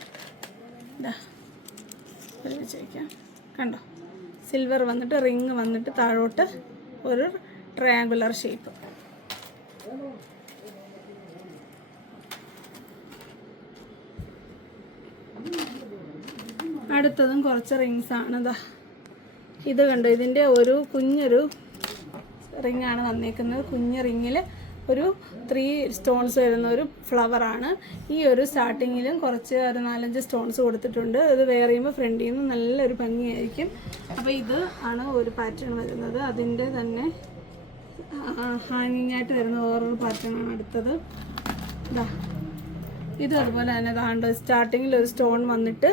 ഒരുമിച്ച് വയ്ക്കാം, കണ്ടോ. സിൽവർ വന്നിട്ട് റിങ് വന്നിട്ട് താഴോട്ട് ഒരു ട്രയാങ്കുലർ ഷേപ്പ്. അടുത്തതും കുറച്ച് റിങ്സ് ആണ്. ഇത് കണ്ടോ, ഇതിൻ്റെ ഒരു കുഞ്ഞൊരു റിങ്ങാണ് വന്നേക്കുന്നത്. കുഞ്ഞ് റിങ്ങിൽ ഒരു 3 സ്റ്റോൺസ് വരുന്ന ഒരു ഫ്ലവറാണ്. ഈ ഒരു സ്റ്റാർട്ടിങ്ങിലും കുറച്ച് ഒരു 4-5 സ്റ്റോൺസ് കൊടുത്തിട്ടുണ്ട്. ഇത് വെയർ ചെയ്യുമ്പോൾ ഫ്രണ്ടിൽ നിന്ന് നല്ലൊരു ഭംഗിയായിരിക്കും. അപ്പോൾ ഇത് ആണ് ഒരു പാറ്റേൺ വരുന്നത്. അതിൻ്റെ തന്നെ ഹാങ്ങിങ് ആയിട്ട് വരുന്ന വേറൊരു പാറ്റേൺ ആണ് അടുത്തത്. ഇത് അതുപോലെ തന്നെ താണ്ട് സ്റ്റാർട്ടിങ്ങിൽ ഒരു സ്റ്റോൺ വന്നിട്ട്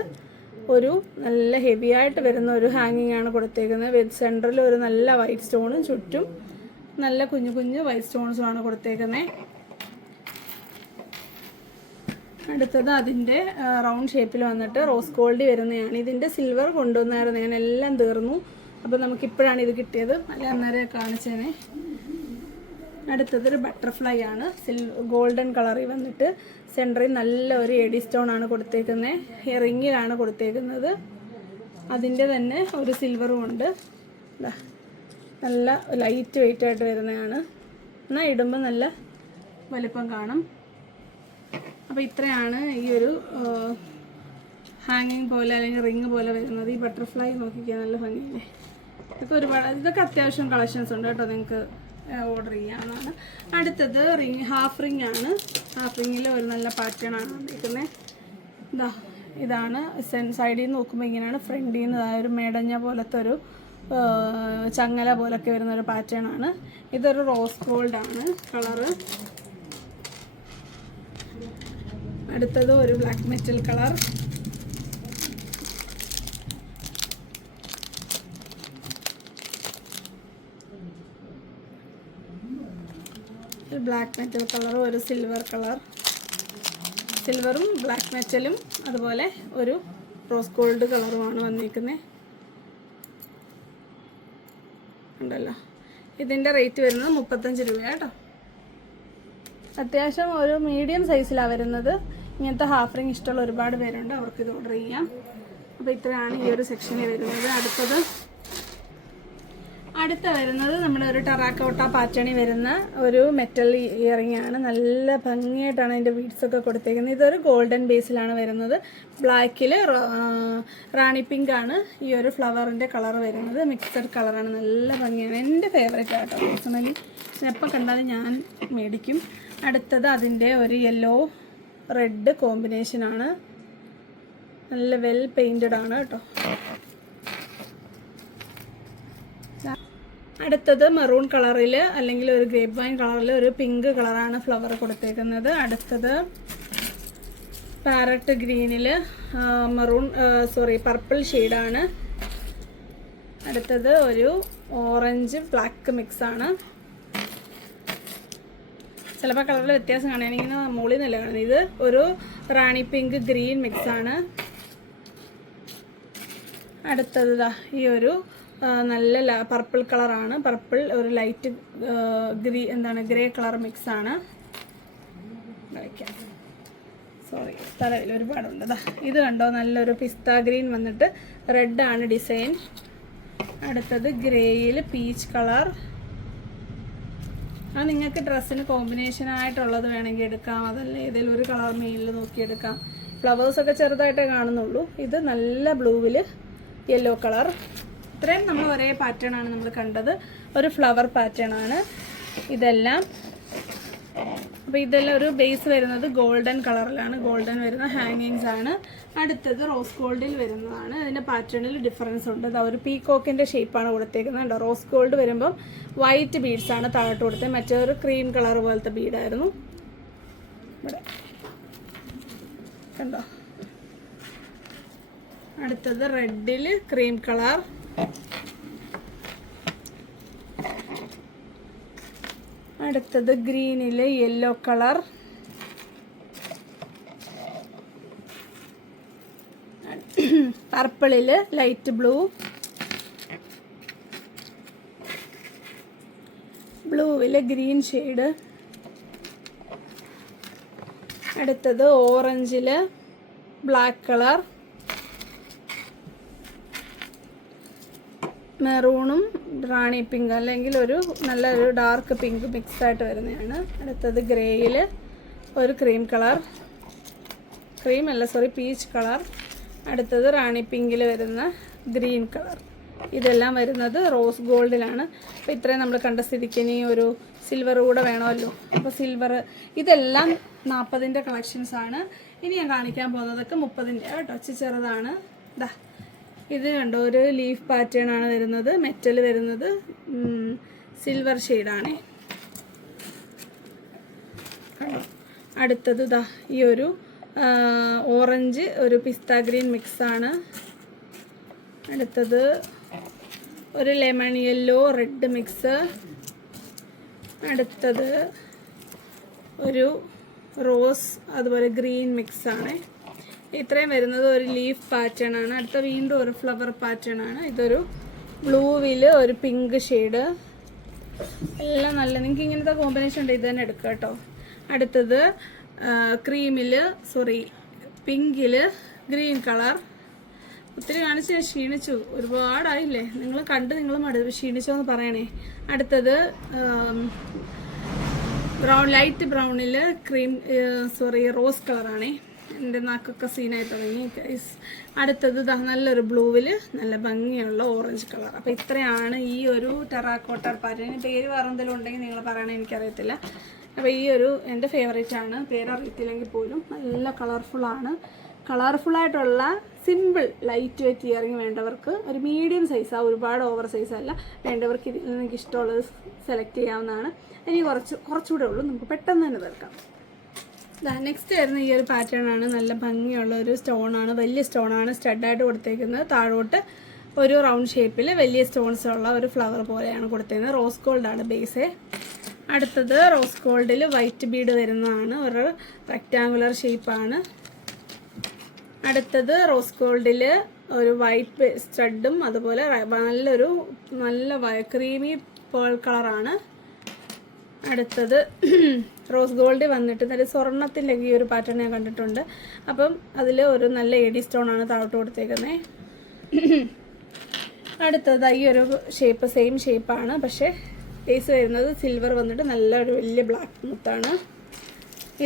ഒരു നല്ല ഹെവി ആയിട്ട് വരുന്ന ഒരു ഹാങ്ങിങ് ആണ് കൊടുത്തേക്കുന്നത്. സെൻറ്ററിൽ ഒരു നല്ല വൈറ്റ് സ്റ്റോണും ചുറ്റും നല്ല കുഞ്ഞു കുഞ്ഞു വൈറ്റ് സ്റ്റോൺസുമാണ് കൊടുത്തേക്കുന്നത്. അടുത്തത് അതിൻ്റെ റൗണ്ട് ഷേപ്പിൽ വന്നിട്ട് റോസ് ഗോൾഡ് വരുന്നതാണ്. ഇതിൻ്റെ സിൽവർ കൊണ്ടുവന്നായിരുന്നു, ഞാൻ എല്ലാം തീർന്നു. അപ്പോൾ നമുക്കിപ്പോഴാണ് ഇത് കിട്ടിയത്, അല്ല അന്നേരം കാണിച്ചേനെ. അടുത്തതൊരു ബട്ടർഫ്ലൈ ആണ്, ഗോൾഡൻ കളറിൽ വന്നിട്ട് സെൻറ്ററിൽ നല്ല ഒരു എഡി സ്റ്റോൺ ആണ് കൊടുത്തേക്കുന്നത്. റിങ്ങിലാണ് കൊടുത്തേക്കുന്നത്. അതിൻ്റെ തന്നെ ഒരു സിൽവറും ഉണ്ട്. നല്ല ലൈറ്റ് വെയിറ്റ് ആയിട്ട് വരുന്നതാണ്. എന്നാൽ ഇടുമ്പോൾ നല്ല വലിപ്പം കാണും. അപ്പോൾ ഇത്രയാണ് ഈ ഒരു ഹാങ്ങിങ് പോലെ അല്ലെങ്കിൽ റിങ് പോലെ വരുന്നത്. ഈ ബട്ടർഫ്ലൈ നോക്കിക്കാൻ നല്ല ഭംഗിയില്ലേ. ഇതൊക്കെ അത്യാവശ്യം കളക്ഷൻസ് ഉണ്ട് കേട്ടോ, നിങ്ങൾക്ക് ഓർഡർ ചെയ്യാവുന്നതാണ്. അടുത്തത് ഹാഫ് റിങ് ആണ്. ഹാഫ് റിങ്ങിൽ ഒരു നല്ല പാറ്റേൺ ആണ് വന്നിരിക്കുന്നത്. ഇതാണ് സൈഡിൽ നിന്ന് നോക്കുമ്പോൾ ഇങ്ങനെയാണ്, ഫ്രണ്ടിൽ നിന്ന് ഒരു മേടഞ്ഞ പോലത്തെ ഒരു ചങ്ങല പോലൊക്കെ വരുന്നൊരു പാറ്റേൺ ആണ്. ഇതൊരു റോസ് ഗോൾഡ് ആണ് കളറ്. അടുത്തത് ഒരു ബ്ലാക്ക് മെറ്റൽ കളർ. ഒരു ബ്ലാക്ക് മെറ്റൽ കളറും ഒരു സിൽവർ കളർ. സിൽവറും ബ്ലാക്ക് മെറ്റലും അതുപോലെ ഒരു റോസ് ഗോൾഡ് കളറുമാണ് വന്നിരിക്കുന്നത്. ഉണ്ടല്ലോ. ഇതിൻ്റെ റേറ്റ് വരുന്നത് 35 രൂപ കേട്ടോ. അത്യാവശ്യം ഒരു മീഡിയം സൈസിലാണ് വരുന്നത്. ഇങ്ങനത്തെ ഹാഫ് റിങ് ഇഷ്ടമുള്ള ഒരുപാട് പേരുണ്ട്, അവർക്ക് ഇത് ഓർഡർ ചെയ്യാം. അപ്പോൾ ഇത്രയാണ് ഈ ഒരു സെക്ഷനിൽ വരുന്നത്. അടുത്ത വരുന്നത് നമ്മുടെ ഒരു ടെറാക്കോട്ട പാറ്റേണിൽ വരുന്ന ഒരു മെറ്റൽ ഇയറിംഗ് ആണ്. നല്ല ഭംഗിയായിട്ടാണ് അതിൻ്റെ ബീഡ്സൊക്കെ കൊടുത്തേക്കുന്നത്. ഇതൊരു ഗോൾഡൻ ബേസിലാണ് വരുന്നത്. ബ്ലാക്കിൽ റാണി പിങ്ക് ആണ് ഈ ഒരു ഫ്ലവറിൻ്റെ കളർ വരുന്നത്. മിക്സഡ് കളറാണ്, നല്ല ഭംഗിയാണ്. എൻ്റെ ഫേവറേറ്റ് ആട്ടോ പേഴ്സണലി. എപ്പോൾ കണ്ടാലും ഞാൻ മേടിക്കും. അടുത്തത് അതിൻ്റെ ഒരു യെല്ലോ റെഡ് കോമ്പിനേഷനാണ്. നല്ല വെൽ പെയിൻറ്റഡ് ആണ് കേട്ടോ. അടുത്തത് മെറൂൺ കളറിൽ അല്ലെങ്കിൽ ഒരു ഗ്രേപ്പ് വൈൻ കളറിൽ ഒരു പിങ്ക് കളറാണ് ഫ്ലവർ കൊടുത്തേക്കുന്നത്. അടുത്തത് പാരറ്റ് ഗ്രീനിൽ പർപ്പിൾ ഷെയ്ഡാണ്. അടുത്തത് ഒരു ഓറഞ്ച് ബ്ലാക്ക് മിക്സാണ്. ചിലപ്പോൾ കളറിൽ വ്യത്യാസം കാണാൻ ഇങ്ങനെ മുകളിൽ നിന്നല്ല കാണുന്നത്. ഇത് ഒരു റാണി പിങ്ക് ഗ്രീൻ മിക്സാണ്. അടുത്തത് ഈ ഒരു നല്ല പർപ്പിൾ കളറാണ്. പർപ്പിൾ ഒരു ലൈറ്റ് ഗ്രേ കളർ മിക്സാണ്. സ്ഥലമില്ല, ഒരുപാടുണ്ട്. ഇത് കണ്ടോ, നല്ലൊരു പിസ്ത ഗ്രീൻ വന്നിട്ട് റെഡാണ് ഡിസൈൻ. അടുത്തത് ഗ്രേയിൽ പീച്ച് കളർ. അത് നിങ്ങൾക്ക് ഡ്രസ്സിന് കോമ്പിനേഷനായിട്ടുള്ളത് വേണമെങ്കിൽ എടുക്കാം, അതല്ല ഏതെങ്കിലും ഒരു കളർ മെയിനിൽ നോക്കിയെടുക്കാം. ഫ്ലവേഴ്സൊക്കെ ചെറുതായിട്ടേ കാണുന്നുള്ളൂ. ഇത് നല്ല ബ്ലൂവിൽ യെല്ലോ കളർ. ഇത്രയും നമ്മൾ ഒരേ പാറ്റേൺ ആണ് നമ്മൾ കണ്ടത്. ഒരു ഫ്ലവർ പാറ്റേൺ ആണ് ഇതെല്ലാം. അപ്പോൾ ഇതെല്ലാം ഒരു ബേസ് വരുന്നത് ഗോൾഡൻ കളറിലാണ്. ഗോൾഡൻ വരുന്ന ഹാങ്ങിങ്സ് ആണ്. അടുത്തത് റോസ് ഗോൾഡിൽ വരുന്നതാണ്. അതിൻ്റെ പാറ്റേണിൽ ഡിഫറൻസ് ഉണ്ട്. അത് ഒരു പീകോക്കിൻ്റെ ഷേപ്പാണ് കൊടുത്തേക്കുന്നത്. കണ്ടോ, റോസ് ഗോൾഡ് വരുമ്പം വൈറ്റ് ബീഡ്സ് ആണ് താഴോട്ട് കൊടുത്തത്. മറ്റേ ഒരു ക്രീം കളർ പോലത്തെ ബീഡായിരുന്നു ഇവിടെ. കണ്ടോ. അടുത്തത് റെഡിൽ ക്രീം കളർ. അടുത്തത് ഗ്രീനിൽ യെല്ലോ കളർ. പർപ്പിളിൽ ലൈറ്റ് ബ്ലൂ. ബ്ലൂവിൽ ഗ്രീൻ ഷെയ്ഡ്. അടുത്തത് ഓറഞ്ചിൽ ബ്ലാക്ക് കളർ. മെറൂണും റാണി പിങ്ക് അല്ലെങ്കിൽ ഒരു നല്ലൊരു ഡാർക്ക് പിങ്ക് മിക്സായിട്ട് വരുന്നതാണ്. അടുത്തത് ഗ്രേയിൽ ഒരു ക്രീം കളർ, പീച്ച് കളർ. അടുത്തത് റാണി പിങ്കിൽ വരുന്ന ഗ്രീൻ കളർ. ഇതെല്ലാം വരുന്നത് റോസ് ഗോൾഡിലാണ്. അപ്പോൾ ഇത്രയും നമ്മൾ കണ്ട സ്ഥിതിക്ക് ഇനി ഒരു സിൽവർ കൂടെ വേണമല്ലോ. അപ്പോൾ സിൽവർ ഇതെല്ലാം 40ൻ്റെ കളക്ഷൻസാണ്. ഇനി ഞാൻ കാണിക്കാൻ പോകുന്നതൊക്കെ 30ൻ്റെ കേട്ടോ. ചെറുതാണ്. ഇതാ ഇത് കണ്ടോ, ഒരു ലീഫ് പാറ്റേൺ ആണ് വരുന്നത്. മെറ്റൽ വരുന്നത് സിൽവർ ഷെയ്ഡാണേ. കണ്ടോ. അടുത്തത് ഇതാ ഈ ഒരു ഓറഞ്ച് ഒരു പിസ്ത ഗ്രീൻ മിക്സാണ്. അടുത്തത് ഒരു ലെമൺ യെല്ലോ റെഡ് മിക്സ്. അടുത്തത് ഒരു റോസ് അതുപോലെ ഗ്രീൻ മിക്സാണ്. ഇത്രയും വരുന്നത് ഒരു ലീഫ് പാറ്റേൺ ആണ്. അടുത്ത വീണ്ടും ഒരു ഫ്ലവർ പാറ്റേൺ ആണ്. ഇതൊരു ബ്ലൂവിൽ ഒരു പിങ്ക് ഷെയ്ഡ്. എല്ലാം നല്ല, നിങ്ങൾക്ക് ഇങ്ങനത്തെ കോമ്പിനേഷൻ ഉണ്ട്, ഇത് തന്നെ എടുക്കുക കേട്ടോ. അടുത്തത് പിങ്കിൽ ഗ്രീൻ കളർ. ഒത്തിരി കാണിച്ച് ഞാൻ ക്ഷീണിച്ചു, ഒരുപാടായില്ലേ. നിങ്ങൾ ക്ഷീണിച്ചോ എന്ന് പറയണേ. അടുത്തത് ലൈറ്റ് ബ്രൗണിൽ റോസ് കളറാണേ. എൻ്റെ നാക്കൊക്കെ സീനായി തുടങ്ങി ഗൈസ്. അടുത്തത് നല്ലൊരു ബ്ലൂവിൽ നല്ല ഭംഗിയുള്ള ഓറഞ്ച് കളർ. അപ്പോൾ ഇത്രയാണ് ഈ ഒരു ടെറാക്കോട്ട പാറ്റേൺ. പേര് വേറെ എന്തെങ്കിലും ഉണ്ടെങ്കിൽ നിങ്ങൾ പറയണേ, എനിക്കറിയത്തില്ല. അപ്പോൾ ഈ ഒരു എൻ്റെ ഫേവറേറ്റ് ആണ്. പേരറിയത്തില്ലെങ്കിൽ പോലും നല്ല കളർഫുള്ളായിട്ടുള്ള സിമ്പിൾ ലൈറ്റ് വെയിറ്റ് ഇയറിങ് വേണ്ടവർക്ക് ഒരു മീഡിയം സൈസാണ്, ഒരുപാട് ഓവർ സൈസല്ല. വേണ്ടവർക്ക് ഇതിൽ നിങ്ങൾക്ക് ഇഷ്ടമുള്ളത് സെലക്ട് ചെയ്യാവുന്നതാണ്. ഇനി കുറച്ചുകൂടെ ഉള്ളൂ, നമുക്ക് പെട്ടെന്ന് തന്നെ തീർക്കാം. നെക്സ്റ്റ് വരുന്ന ഈ ഒരു പാറ്റേൺ ആണ്. നല്ല ഭംഗിയുള്ള ഒരു സ്റ്റോണാണ്, വലിയ സ്റ്റോണാണ് സ്റ്റഡായിട്ട് കൊടുത്തേക്കുന്നത്. താഴോട്ട് ഒരു റൗണ്ട് ഷേപ്പിൽ വലിയ സ്റ്റോൺസ് ഉള്ള ഒരു ഫ്ലവർ പോലെയാണ് കൊടുത്തേക്കുന്നത്. റോസ് ഗോൾഡാണ് ബേസ്. അടുത്തത് റോസ് ഗോൾഡിൽ വൈറ്റ് ബീഡ് വരുന്നതാണ്, ഒരു റെക്റ്റാങ്കുലർ ഷേപ്പാണ്. അടുത്തത് റോസ് ഗോൾഡിൽ ഒരു വൈറ്റ് സ്റ്റഡും അതുപോലെ നല്ല ക്രീമി പേൾ കളറാണ്. അടുത്തത് റോസ് ഗോൾഡ് വന്നിട്ട് നല്ല സ്വർണ്ണത്തിൻ്റെ ഈ ഒരു പാറ്റേൺ ഞാൻ കണ്ടിട്ടുണ്ട്. അപ്പം അതിൽ ഒരു നല്ല എഡി സ്റ്റോണാണ് താഴോട്ട് കൊടുത്തേക്കുന്നത്. അടുത്തത് ഈ ഒരു ഷേപ്പ് സെയിം ഷേപ്പാണ്, പക്ഷേ ബേസ് വരുന്നത് സിൽവർ വന്നിട്ട് നല്ല ഒരു വലിയ ബ്ലാക്ക് മുത്താണ്.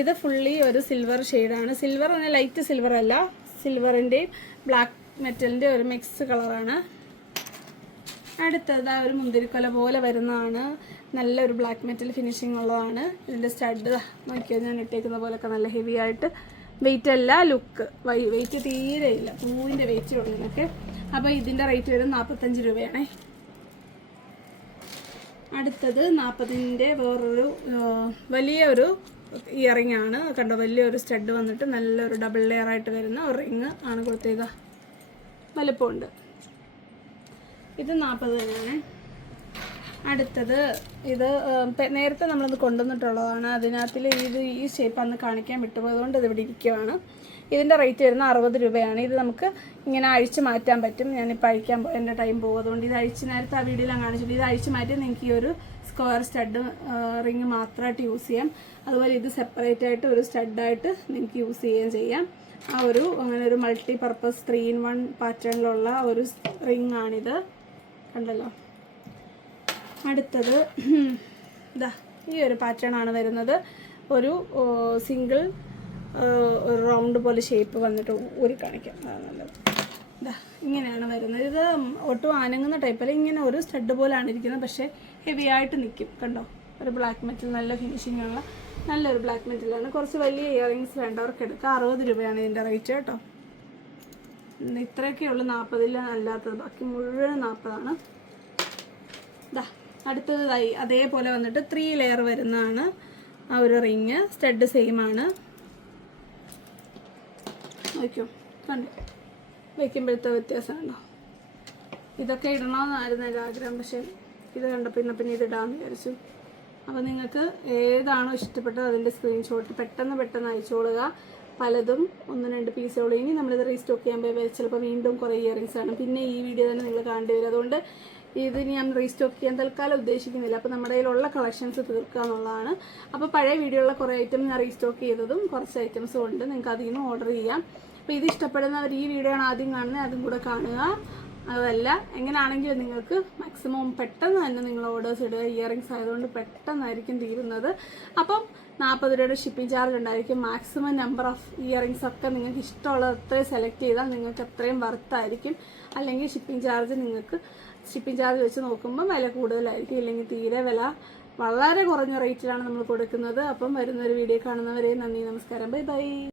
ഇത് ഫുള്ളി ഒരു സിൽവർ ഷെയ്ഡാണ്. സിൽവർ പറഞ്ഞാൽ ലൈറ്റ് സിൽവർ അല്ല, സിൽവറിൻ്റെയും ബ്ലാക്ക് മെറ്റലിൻ്റെ ഒരു മിക്സ് കളറാണ്. അടുത്തത് ഒരു മുന്തിരിക്കൊല പോലെ വരുന്നതാണ്. നല്ലൊരു ബ്ലാക്ക് മെറ്റൽ ഫിനിഷിംഗ് ഉള്ളതാണ്. ഇതിൻ്റെ സ്റ്റഡ് നോക്കിയാൽ ഞാൻ ഇട്ടേക്കുന്ന പോലെയൊക്കെ നല്ല ഹെവി ആയിട്ട്, വെയിറ്റ് അല്ല ലുക്ക്, വെയിറ്റ് തീരെ ഇല്ല, പൂവിൻ്റെ വെയിറ്റ് ഉള്ളതിനൊക്കെ. അപ്പോൾ ഇതിൻ്റെ റേറ്റ് വരും 45 രൂപയാണേ. അടുത്തത് 40ൻ്റെ വേറൊരു വലിയൊരു ഇയറിംഗ് ആണ്. കണ്ടോ, വലിയൊരു സ്റ്റഡ് വന്നിട്ട് നല്ലൊരു ഡബിൾ ലെയർ ആയിട്ട് വരുന്ന ഒരു റിങ് ആണ് കൊടുത്തേക്കുക. വലുപ്പമുണ്ട്. ഇത് 40 തന്നെയാണ്. അടുത്തത് ഇത് നേരത്തെ നമ്മളത് കൊണ്ടുവന്നിട്ടുള്ളതാണ്. അതിനകത്തിൽ ഈ ഷേപ്പ് അന്ന് കാണിക്കാൻ വിട്ടുപോയതുകൊണ്ട് ഇത് ഇവിടെ ഇരിക്കുവാണ്. ഇതിൻ്റെ റേറ്റ് വരുന്ന 60 രൂപയാണ്. ഇത് നമുക്ക് ഇങ്ങനെ അഴിച്ച് മാറ്റാൻ പറ്റും. ഞാനിപ്പോൾ അഴിക്കാൻ എൻ്റെ ടൈം പോകും, അതുകൊണ്ട് ഇത് അഴിച്ച് നേരത്തെ ആ വീഡിയോയിലാണ് കാണിച്ചിട്ട് ഇത് അഴിച്ച് മാറ്റി നിങ്ങൾക്ക് ഈ ഒരു സ്ക്വയർ സ്റ്റഡ് റിങ് മാത്രമായിട്ട് യൂസ് ചെയ്യാം. അതുപോലെ ഇത് സെപ്പറേറ്റ് ആയിട്ട് ഒരു സ്റ്റഡായിട്ട് നിങ്ങൾക്ക് യൂസ് ചെയ്യുകയും ചെയ്യാം. ആ ഒരു അങ്ങനെ ഒരു മൾട്ടി പർപ്പസ് 3-in-1 പാറ്റേണിലുള്ള ഒരു റിങ് ആണിത്, കണ്ടല്ലോ. അടുത്തത് ഇതാ ഈ ഒരു പാറ്റേൺ ആണ് വരുന്നത്. ഒരു സിംഗിൾ റൗണ്ട് പോലെ ഷേപ്പ് വന്നിട്ട് ഊരി കാണിക്കാം, അതാണ് നല്ലത്. ഇതാ ഇങ്ങനെയാണ് വരുന്നത്. ഇത് ഒട്ടും അനങ്ങുന്ന ടൈപ്പല്ല, ഇങ്ങനെ ഒരു സ്റ്റഡ് പോലെയാണ് ഇരിക്കുന്നത്, പക്ഷേ ഹെവി ആയിട്ട് നിൽക്കും. കണ്ടോ, ഒരു ബ്ലാക്ക് മെറ്റൽ നല്ല ഫിനിഷിംഗ് ഉള്ള നല്ലൊരു ബ്ലാക്ക് മെറ്റലാണ്. കുറച്ച് വലിയ ഇയറിങ്സ് വേണ്ടവർക്ക് എടുക്കാം. 60 രൂപയാണ് ഇതിൻ്റെ റേറ്റ് കേട്ടോ. ഇത്രയൊക്കെയുള്ളൂ 40 അല്ലാത്തത്, ബാക്കി മുഴുവൻ 40ആണ്. ഇതാ അടുത്തത് അതേപോലെ വന്നിട്ട് 3 ലെയർ വരുന്നതാണ് ആ ഒരു റിങ്. സ്റ്റഡ് സെയിം ആണ്. വയ്ക്കും, കണ്ടോ, വയ്ക്കുമ്പോഴത്തെ വ്യത്യാസം കണ്ടോ. ഇതൊക്കെ ഇടണമെന്നായിരുന്നു എൻ്റെ ആഗ്രഹം, പക്ഷേ ഇത് കണ്ടപ്പോൾ പിന്നെ ഇതിടാമെന്ന് വിചാരിച്ചു. അപ്പോൾ നിങ്ങൾക്ക് ഏതാണോ ഇഷ്ടപ്പെട്ടത് അതിൻ്റെ സ്ക്രീൻഷോട്ട് പെട്ടെന്ന് അയച്ചോളുക. പലതും 1-2 പീസുകൾ. ഇനി നമ്മളിത് റീസ്റ്റോക്ക് ചെയ്യാൻ പോയി ചിലപ്പോൾ വീണ്ടും കുറേ ഇയറിങ്സ് ആണ്, പിന്നെ ഈ വീഡിയോ തന്നെ നിങ്ങൾ കാണേണ്ടി വരും. അതുകൊണ്ട് ഇത് ഞാൻ റീസ്റ്റോക്ക് ചെയ്യാൻ തൽക്കാലം ഉദ്ദേശിക്കുന്നില്ല. അപ്പോൾ നമ്മുടെ കയ്യിലുള്ള കളക്ഷൻസ് തീർക്കുക എന്നുള്ളതാണ്. അപ്പോൾ പഴയ വീഡിയോയിലുള്ള കുറേ ഐറ്റം ഞാൻ റീസ്റ്റോക്ക് ചെയ്തതും കുറച്ച് ഐറ്റംസും ഉണ്ട്, നിങ്ങൾക്ക് അതിൽ നിന്ന് ഓർഡർ ചെയ്യാം. അപ്പോൾ ഇത് ഇഷ്ടപ്പെടുന്നവർ ഈ വീഡിയോ ആണ് ആദ്യം കാണുന്നത്, അതും കൂടെ കാണുക. അതല്ല എങ്ങനെയാണെങ്കിലും നിങ്ങൾക്ക് മാക്സിമം പെട്ടെന്ന് തന്നെ നിങ്ങൾ ഓർഡേഴ്സ് ഇടുക. ഇയറിങ്സ് ആയതുകൊണ്ട് പെട്ടെന്നായിരിക്കും തീരുന്നത്. അപ്പം 40 രൂപയുടെ ഷിപ്പിംഗ് ചാർജ് ഉണ്ടായിരിക്കും. മാക്സിമം നമ്പർ ഓഫ് ഇയറിങ്സ് ഒക്കെ നിങ്ങൾക്ക് ഇഷ്ടമുള്ളത് അത്രയും സെലക്ട് ചെയ്താൽ നിങ്ങൾക്ക് അത്രയും വർത്തായിരിക്കും. അല്ലെങ്കിൽ ഷിപ്പിംഗ് ചാർജ് വെച്ച് നോക്കുമ്പോൾ വില കൂടുതലായിരിക്കും. ഇല്ലെങ്കിൽ തീരെ വില വളരെ കുറഞ്ഞ റേറ്റിലാണ് നമ്മൾ കൊടുക്കുന്നത്. അപ്പം വരുന്നൊരു വീഡിയോ കാണുന്നവരെ നന്ദി, നമസ്കാരം, ബൈ ബൈ.